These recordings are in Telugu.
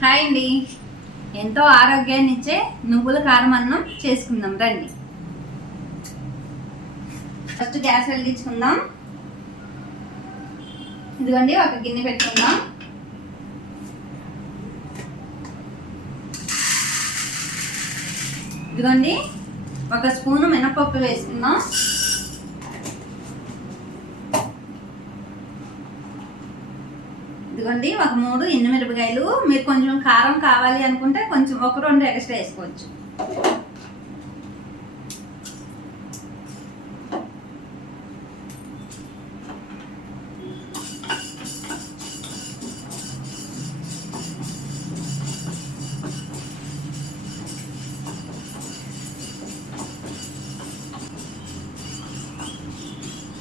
హాయ్ అండి. ఎంతో ఆరోగ్యాన్ని ఇచ్చే నువ్వుల కారం అన్నం చేసుకుందాం. రండి. ఫస్ట్ గ్యాస్ వెలిగించుకుందాం. ఇదిగోండి ఒక గిన్నె పెట్టుకుందాం. ఇదిగోండి ఒక స్పూను మినపప్పు వేసుకుందాం. ఇదిగోండి ఒక మూడు ఎండుమిరపకాయలు. మీరు కొంచెం కారం కావాలి అనుకుంటే కొంచెం ఒక రెండు ఎక్స్ట్రా వేసుకోవచ్చు.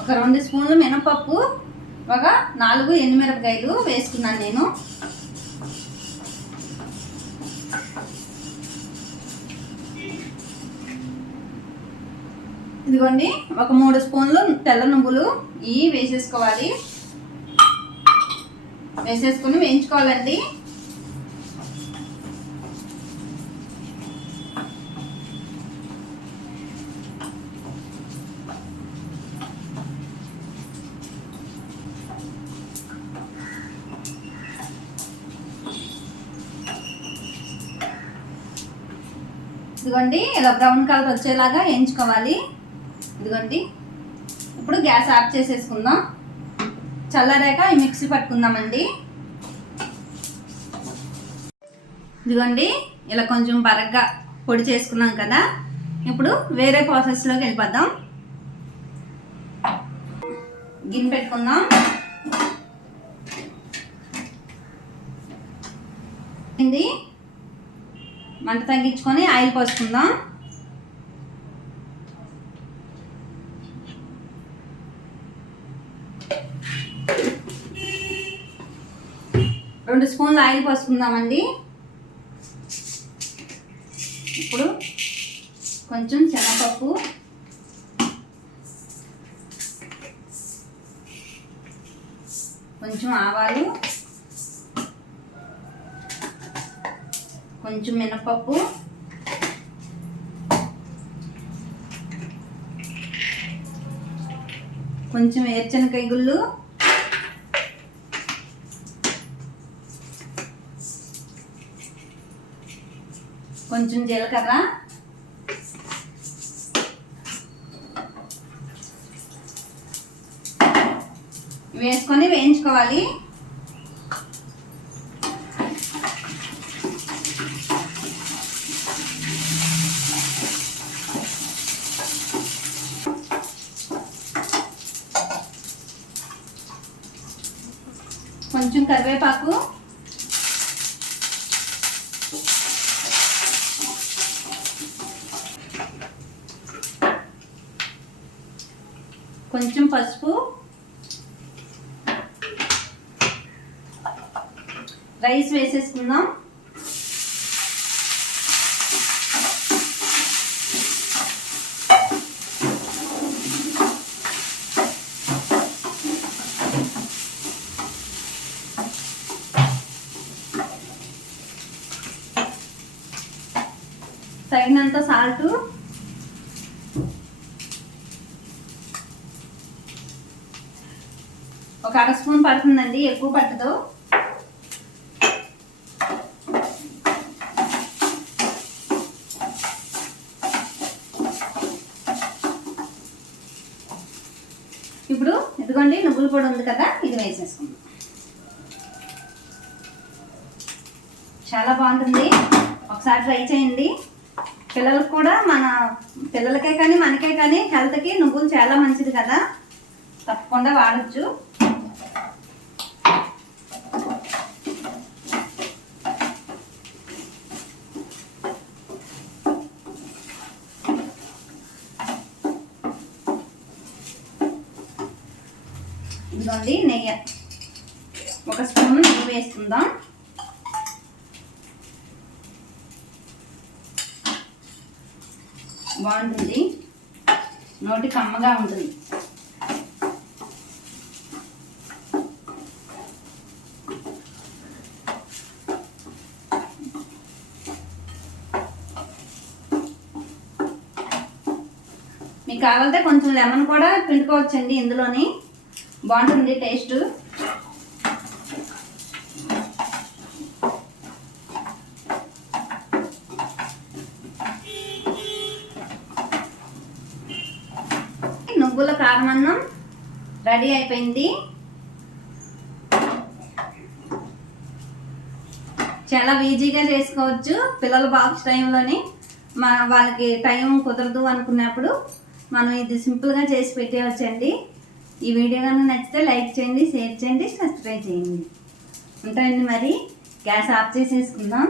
ఒక రెండు స్పూన్లు మినపప్పు. ఒక నాలుగు ఎండుమిరపకాయలు వేసుకున్నాను నేను. ఇదిగోండి ఒక మూడు స్పూన్లు తెల్ల నువ్వులు ఇవి వేసేసుకోవాలి. వేసేసుకుని వేయించుకోవాలండి. ఇదిగోండి ఇలా బ్రౌన్ కలర్ వచ్చేలాగా వేయించుకోవాలి ఇదిగోండి ఇప్పుడు గ్యాస్ ఆఫ్ చేసేసుకుందాం. చల్లారాక ఈ మిక్సీ పట్టుకుందామండి. ఇదిగోండి ఇలా కొంచెం బరగ్గా పొడి చేసుకున్నాం కదా. ఇప్పుడు వేరే ప్రాసెస్లోకి వెళ్ళిపోదాం. గిన్నె పెట్టుకుందాం. ఇది మంట తగ్గించుకొని ఆయిల్ పోసుకుందాం. రెండు స్పూన్లు ఆయిల్ పోసుకుందామండి. ఇప్పుడు కొంచెం శనగపప్పు. కొంచెం ఆవాలు. కొంచెం మినపప్పు. కొంచెం ఏర్చనకాయ గుళ్ళు. కొంచెం జీలకర్ర. వేసుకొని వేయించుకోవాలి. కొంచెం కరివేపాకు. కొంచెం పసుపు. రైస్ వేసేసుకుందాం. తగినంత సాల్ట్. ఒక అర స్పూన్ పడుతుందండి ఎక్కువ పట్టదు. ఇప్పుడు ఇదిగోండి నువ్వుల పొడి ఉంది కదా ఇది వేసేసుకుందాం. చాలా బాగుంటుంది. ఒకసారి ట్రై చేయండి. పిల్లలకు కూడా మన పిల్లలకే కానీ మనకే కానీ హెల్త్కి నువ్వులు చాలా మంచిది కదా. తప్పకుండా వాడచ్చు. ఇదిగోండి నెయ్యి. ఒక స్పూన్ నెయ్యి వేసుకుందాం. బాగుంటుంది. నోటి కమ్మగా ఉంటుంది. మీకు కావాలంటే కొంచెం లెమన్ కూడా పిండుకోవచ్చండి ఇందులోని. బాగుంటుంది టేస్ట్. నువ్వుల కారమన్నం రెడీ అయిపోయింది. చాలా ఈజీగా చేసుకోవచ్చు. పిల్లల బాక్స్ టైంలోని మన వాళ్ళకి టైం కుదరదు అనుకున్నప్పుడు మనం ఇది సింపుల్గా చేసి పెట్టేయచ్చండి. ఈ వీడియో కనుక నచ్చితే లైక్ చేయండి షేర్ చేయండి సబ్స్క్రైబ్ చేయండి. ఉంటాయండి మరి. గ్యాస్ ఆఫ్ చేసేసుకుందాం.